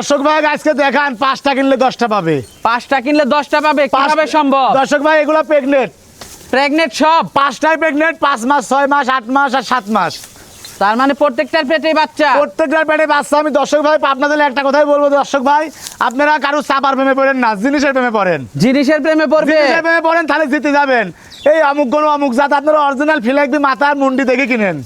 দর্শক ভাই আজকে দেখান 5টা কিনলে 10টা পাবে। 5টা কিনলে 10টা পাবে, কিভাবে সম্ভব? দর্শক ভাই এগুলো প্রেগনেন্ট সব 5টাই প্রেগনেন্ট, 5 মাস 6 মাস 8 মাস আর 7 মাস। তার মানে প্রত্যেকটার পেটে বাচ্চা। প্রত্যেকটার পেটে বাচ্চা। আমি দর্শক ভাই আপনাদের একটা কথাই বলবো, দর্শক ভাই আপনারা কারো চাপার প্রেমে পড়েন না, জিনিসের প্রেমে পড়েন। জিনিসের প্রেমে পড়বে, জিনিসের প্রেমে পড়েন তাহলে জিতে যাবেন। এই অমুক গরু অমুক জাত, আপনারা অরিজিনাল ফিলাইবি মাথার মুন্ডি দেখে কিনেন,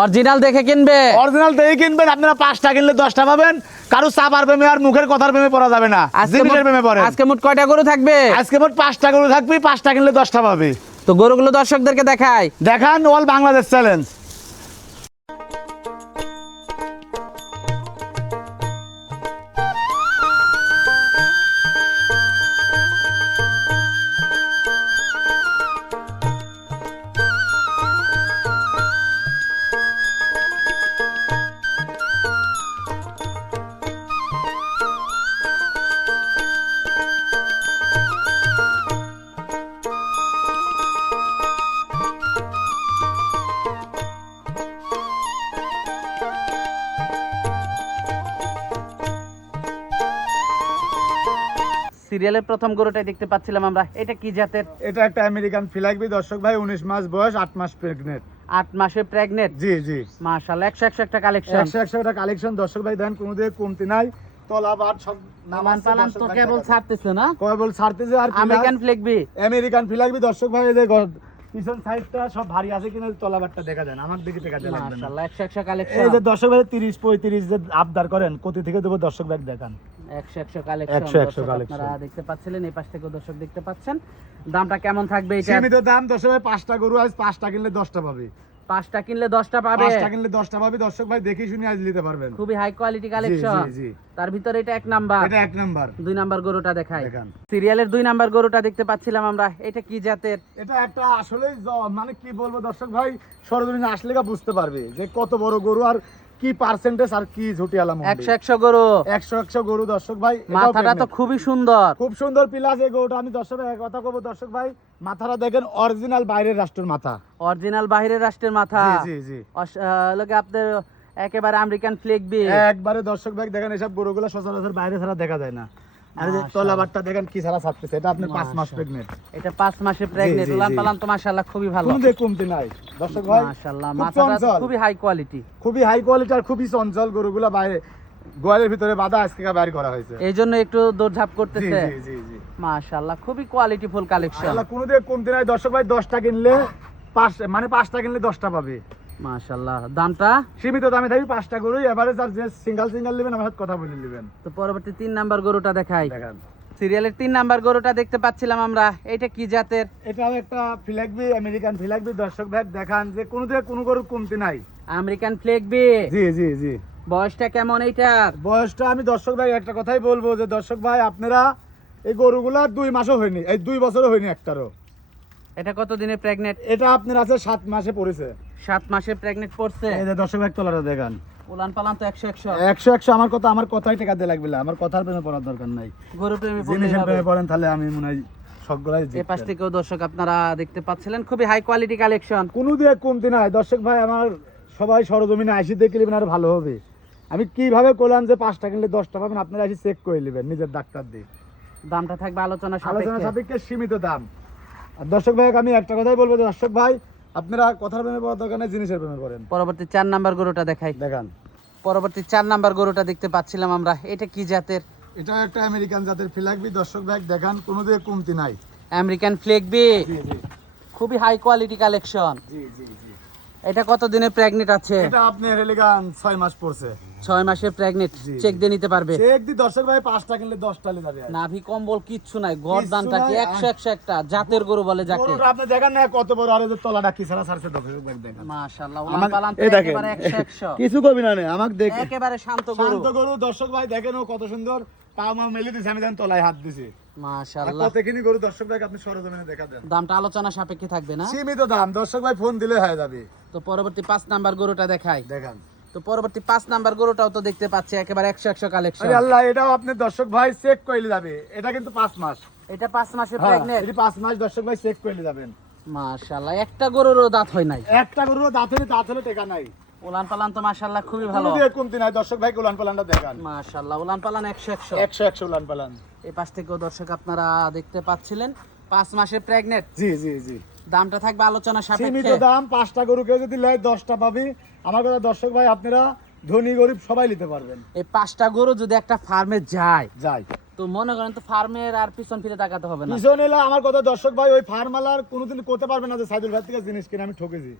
অরিজিনাল দেখে কিনবে, অরিজিনাল দেখে কিনবেন। আপনারা 5টা কিনলে 10টা পাবেন। কারো চাপার প্রেমে আর মুখের কথার প্রেমে পড়া যাবে না, জিনিসের প্রেমে পড়েন। আজকে মোট কয়টা গরু থাকবে? আজকে মোট 5টা গরু থাকবে, 5টা কিনলে 10টা পাবে। তো গরুগুলো দর্শকদেরকে দেখায়, দেখান অল বাংলাদেশ চ্যালেঞ্জ। সিরিয়ালের প্রথম গরুটাই দেখতে পাচ্ছিলাম আমরা, এটা কি জাতের? এটা একটা আমেরিকান ফিলাইবি দর্শক ভাই, 19 মাস বয়স, 8 মাস প্রেগনেন্ট। 8 মাসে প্রেগনেন্ট। জি জি মাশাআল্লাহ, 100 একটা কালেকশন। 100 একটা কালেকশন দর্শক ভাই, দেন কোনো দিকে কমতি নাই। তলা বাট সব নামান পালান তো কেবল ছাড়তেছে না, কেবল ছাড়তেছে। আর আমেরিকান ফ্লেগবি, আমেরিকান ফিলাইবি দর্শক ভাই, এই যে পিছন সাইডটা সব ভারী আছে কিনা তলা বাটটা দেখা যায় না, আমার দিকে দেখা যায় না। মাশাআল্লাহ 100 কালেকশন। এই যে দর্শক ভাই 30 35 যে আবদার করেন কোথা থেকে দেব দর্শক ভাই দেখান। 100 কালেকশন 100 কালেকশন আপনারা দেখতে পাচ্ছিলেন, এই পাশ থেকেও দর্শক দেখতে পাচ্ছেন। দামটা কেমন থাকবে এটা? সীমিত দাম দর্শক ভাই, 5টা গরু আজ 5টা কিনলে 10টা পাবে। 5টা কিনলে 10টা পাবে। 5টা কিনলে 10টা পাবে দর্শক ভাই, দেখি শুনে আজ নিতে পারবেন। খুবই হাই কোয়ালিটি কালেকশন। জি জি তার ভিতরে এটা 1 নাম্বার, এটা 1 নাম্বার। 2 নাম্বার গরুটা দেখাই। দেখান। সিরিয়ালের 2 নাম্বার গরুটা দেখতে পাচ্ছিলাম আমরা, এটা কি জাতের? এটা একটা আসলে মানে কি বলবো দর্শক ভাই, সরজমিনে আসলে বুঝতে পারবে যে কত বড় গরু আর কি পার্সেন্টেজ আর কি ঝুটিয়ালা মুন্ডি। 100 গরু, 100 গরু দর্শক ভাই। মাথাটা তো খুবই সুন্দর, খুব সুন্দর প্লাস এই গরুটা। আমি দর্শক ভাই কথা কব দর্শক ভাই, মাথাটা দেখেন অরিজিনাল বাইরের রাষ্ট্রের মাথা, অরিজিনাল বাহিরের রাষ্ট্রের মাথা। জি জি জি লোকে আপনার একেবারে আমেরিকান ফ্লেগবি একবারে দর্শক ভাই দেখেন, এসব গরুগুলো সচরাচর বাইরে ছাড়া দেখা যায় না। আর যে তলাবারটা দেখেন কি ছাড়া ছাড়তেছে, এটা আপনি 5 মাস প্রেগনেন্ট। এটা 5 মাসে প্রেগনেন্ট। উলান পালান তো মাশাআল্লাহ খুবই ভালো, কোনো দিকে কমতি নাই দর্শক ভাই। মাশাআল্লাহ মাথাটা খুবই হাই কোয়ালিটি, খুবই হাই কোয়ালিটি আর খুবই চঞ্চল। গরুগুলা বাইরে গোয়ালের ভিতরে বাঁধা, আজকে বাইরে করা হয়েছে, এইজন্য একটু দৌড়ঝাঁপ করতেছে। জি জি জি মাশাআল্লাহ খুবই কোয়ালিটিফুল কালেকশন। আল্লাহ কোনো দিকে কমতি নাই দর্শক ভাই। 10টা কিনলে 5টা কিনলে 10টা পাবে। মাশাআল্লাহ দামটা সীমিত দামে থাকবে। 5টা গরুই এভারেজ, আর যে সিঙ্গেল নেবেন আমার সাথে কথা বলে নেবেন। তো পরবর্তী 3 নাম্বার গরুটা দেখাই। দেখান। সিরিয়ালের 3 নাম্বার গরুটা দেখতে পাচ্ছিলাম আমরা, এটা কি জাতের? এটাও একটা ফিলাইবি, আমেরিকান ফিলাইবি দর্শক ভাই, দেখান যে কোনো দিকে কোনো গরু কমতি নাই। আমেরিকান ফ্লেগবি। জি জি জি বয়সটা কেমন এইটার? বয়সটা আমি দর্শক ভাই একটা কথাই বলবো যে দর্শক ভাই, আপনারা এই গরুগুলা 2 মাসও হয়নি, এই 2 বছরও হয়নি একটারও। এটা কত দিনে প্রেগনেন্ট? এটা আপনার আছে 7 মাসে পড়েছে। 7 মাসে প্রেগনেন্ট পড়ছে। এই যে দর্শক ভাই তলাটা দেখান। উলান পালান তো 100 100 আমার কথাই টাকা দিয়ে লাগবে না, আমার কথার প্রেমে পড়ার দরকার নাই। গরু প্রেমী জিনিসের প্রেমে পড়েন তাহলে আমি মনে হয় সবগুলাই এই পাশ থেকেও দর্শক আপনারা দেখতে পাচ্ছিলেন, খুবই হাই কোয়ালিটি কালেকশন। কোনো দিয়ে কমতি নাই দর্শক ভাই। আমার সবাই সরজমিনে আসি দেখে নেবেন, আর ভালো হবে। আমি কিভাবে করলাম যে 5টা কিনলে 10টা পাবেন, আপনারা এসে চেক করে নেবেন নিজের ডাক্তার দিয়ে। দামটা থাকবে আলোচনা আলোচনা সাপেক্ষে। সাপেক্ষে সীমিত দাম। আর দর্শক ভাই আমি একটা কথাই বলবো, দর্শক ভাই আপনারা কথার প্রেমে পড়ার দরকার নেই, জিনিসের প্রেমে পড়েন। পরবর্তী 4 নাম্বার গরুটা দেখাই। দেখান। পরবর্তী 4 নাম্বার গরুটা দেখতে পাচ্ছিলাম আমরা, এটা কি জাতের? এটা একটা আমেরিকান জাতের ফিলাইবি দর্শক ভাই, দেখান কোনো দিয়ে কমতি নাই। আমেরিকান ফ্লেগবি, জি জি খুবই হাই কোয়ালিটি কালেকশন। জি জি জি এটা কত দিনে প্রেগনেন্ট আছে? এটা আপনি রেলিগান 6 মাস পড়ছে। 6 মাসে প্রেগনেন্ট। জি, চেক দিয়ে নিতে পারবে। চেক দি দর্শক ভাই 5টা কিনলে 10টা লে যাবে। নাভি কম্বল কিচ্ছু নাই, গর্দানটা কি 100 একটা জাতের গরু বলে যাকে। গরুটা আপনি দেখেন না কত বড়, আর এই যে তলাটা কি ছাড়া ছাড়ছে দর্শক ভাই দেখেন। মাশাআল্লাহ উলান পালান তো এই দেখেন, একেবারে 100 কিছু কবি না নেই আমাকে দেখে একেবারে শান্ত গরু। শান্ত গরু দর্শক ভাই, দেখেন ও কত সুন্দর পা মা মেলে দিছে, আমি জানি তলায় হাত দিছি। আর মাশাআল্লাহ কতখানি গরু দর্শক ভাই আপনি সরজমিনে দেখা দেন। দামটা আলোচনা সাপেক্ষে থাকবে না? সীমিত দাম দর্শক ভাই, ফোন দিলে হয়ে যাবে। তো পরবর্তী 5 নাম্বার গরুটা দেখাই। দেখান। তো পরবর্তী 5 নাম্বার গরুটাও তো দেখতে পাচ্ছি একেবারে 100 কালেকশন। আরে আল্লাহ, এটাও আপনি দর্শক ভাই চেক কইলে যাবে। এটা কিন্তু 5 মাস। এটা 5 মাসে হ্যাঁ, প্রেগনেন্ট। এটা 5 মাস দর্শক ভাই চেক কইলে যাবেন। মাশাআল্লাহ একটা গরুরও দাঁত হয় নাই। একটা গরুর দাঁত হলে টাকা নাই। উলান পালান তো মাশাআল্লাহ খুবই ভালো। কোনো দিয়ে কমতি নাই দর্শক ভাই, উলান পালানটা দেখান। মাশাআল্লাহ উলান পালান 100 100 100 উলান পালান। এই পাশ থেকেও দর্শক আপনারা দেখতে পাচ্ছিলেন 5 মাসের প্রেগনেন্ট। জি জি জি, দামটা থাকবে আলোচনা সীমিত সাপেক্ষে। দাম। 5টা গরু কেউ যদি নেয় 10টা পাবি। আমার কথা দর্শক ভাই, আপনারা ধনী গরিব সবাই নিতে পারবেন। এই 5টা গরু যদি একটা ফার্মে যায় যাই তো মনে করেন তো ফার্মের আর পিছন ফিরে তাকাতে হবে না। পিছনে এলে আমার কথা দর্শক ভাই, ওই ফার্মালার কোনোদিন করতে পারবে না যে সাইদুল ভাই থেকে জিনিস কিনে আমি ঠকেছি।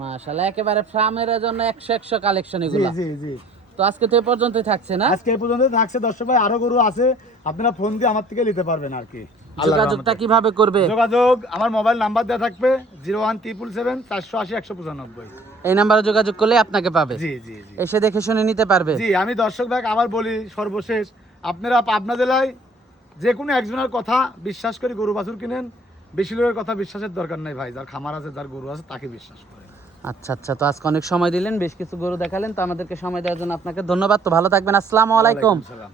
মাশাআল্লাহ একেবারে ফার্মের জন্য 100 কালেকশন জি এগুলা। জি জি, তো আজকে তো এই পর্যন্তই থাকছে না? আজকে এই পর্যন্ত থাকছে দর্শক ভাই, আরো গরু আছে, আপনারা ফোন দিয়ে আমার থেকে নিতে পারবেন আর কি। যোগাযোগটা কিভাবে করবে? যোগাযোগ আমার মোবাইল নাম্বার দেওয়া থাকবে 01777 480 195। এই নাম্বারে যোগাযোগ করলে আপনাকে পাবে। জি জি জি এসে দেখে শুনে নিতে পারবে। জি। আমি দর্শক ভাই আবার বলি সর্বশেষ, আপনারা পাবনা জেলায় যে কোনো একজনের কথা বিশ্বাস করে গরু বাছুর কিনেন। বেশি লোকের কথা বিশ্বাসের দরকার নাই ভাই, যার খামার আছে যার গরু আছে তাকে বিশ্বাস করে। আচ্ছা আচ্ছা, তো আজকে অনেক সময় দিলেন, বেশ কিছু গরু দেখালেন, তো আমাদেরকে সময় দেওয়ার জন্য আপনাকে ধন্যবাদ। তো ভালো থাকবেন, আসসালামু আলাইকুম। ওয়ালাইকুম সালাম।